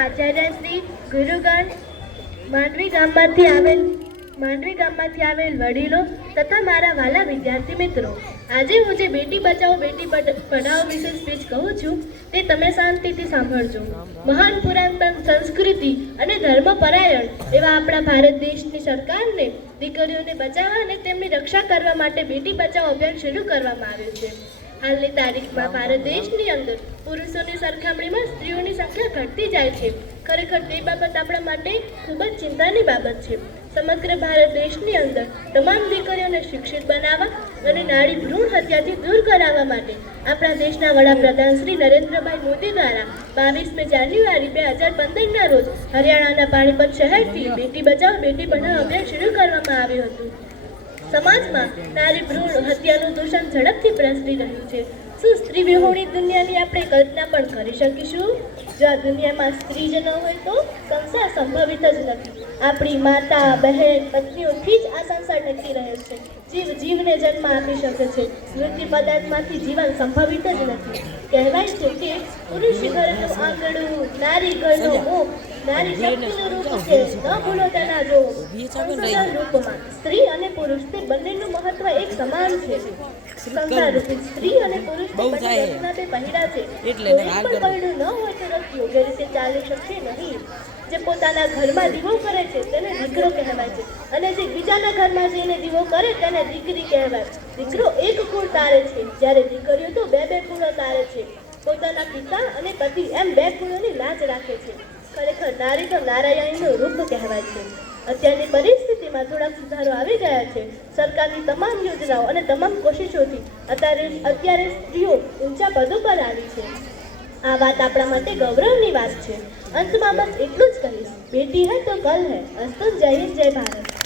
આચાર્ય શ્રી ગુરુગણ માંડવી ગામમાંથી આવેલ વડીલો તથા મારા વાલા વિદ્યાર્થી મિત્રો, આજે હું જે બેટી બચાવો બેટી પઢાઓ વિશે સ્પીચ કહું છું તે તમે શાંતિથી સાંભળજો. મહાન પુરાતન સંસ્કૃતિ અને ધર્મપરાયણ એવા આપણા ભારત દેશની સરકારને દીકરીઓને બચાવવા અને તેમની રક્ષા કરવા માટે બેટી બચાવો અભિયાન શરૂ કરવામાં આવ્યું છે. હાલની તારીખમાં ભારત દેશની અંદર પુરુષોની સરખામણીમાં સ્ત્રીઓની સંખ્યા ઘટતી જાય છે. ખરેખર તે બાબત આપણા માટે ખૂબ જ ચિંતાની બાબત છે. સમગ્ર ભારત દેશની અંદર તમામ દીકરીઓને શિક્ષિત બનાવવા અને નારી ભ્રૂણ હત્યાથી દૂર કરાવવા માટે આપણા દેશના વડાપ્રધાન શ્રી નરેન્દ્રભાઈ મોદી દ્વારા 22 જાન્યુઆરી 2015ના રોજ હરિયાણાના પાણીપત શહેરથી બેટી બચાવો બેટી પઢાઓ અભિયાન શરૂ કરવામાં આવ્યું હતું. સમાજમાં નારી ભ્રૂણ હત્યાનું દૂષણ ઝડપથી પ્રસરી રહ્યું છે. શું સ્ત્રી વિહોણી દુનિયાની આપણે કલ્પના પણ કરી શકીશું? જો આ દુનિયામાં સ્ત્રી જ ન હોય તો સંસાર સંભવિત જ નથી. આપણી માતા, બહેન, પત્નીઓથી જ આ સંસાર ટકી રહ્યો છે. જીવને જન્મ આપી શકે છે. મૃત્યુ પદાર્થમાંથી જીવન સંભવિત જ નથી. કહેવાય છે કે પુરુષ ઘરનું આંગણું, નારી ઘરનો મોહ, નારી શક્તિનું રૂપ છે, ન ભૂલો તેના જો. સંસાર રૂપમાં સ્ત્રી અને પુરુષ તે બંનેનું મહત્વ એક સમાન છે. સંસાર રૂપી સ્ત્રી અને પુરુષ તે બંને તે પહેરા છે. કોઈ પણ પહેરું ન હોય તો રસ યોગ્ય રીતે ચાલી શકશે નહીં. જે પોતાના ઘરમાં દીવો કરે છે તેને દીકરો કહેવાય છે, અને જે બીજાના ઘરમાં જઈને દીવો કરે તેને દીકરી કહેવાય. દીકરો એક કુળ તારે છે, જ્યારે દીકરીઓ તો બે કુળો તારે છે. પોતાના પિતા અને પતિ એમ બે કુળોની લાજ રાખે છે. ખરેખર નારી તો નારાયણીનું રૂપ કહેવાય છે. અત્યારની પરિસ્થિતિમાં થોડાક સુધારો આવી ગયા છે. સરકારની તમામ યોજનાઓ અને તમામ કોશિશોથી અત્યારે સ્ત્રીઓ ઊંચા પદો પર આવી છે. આ વાત આપણા માટે ગૌરવની વાત છે. અંતમાં બસ એટલું જ કહીશ, બેટી હૈ તો કલ હૈ. અસ્તુ. જય હિન્દ, જય ભારત.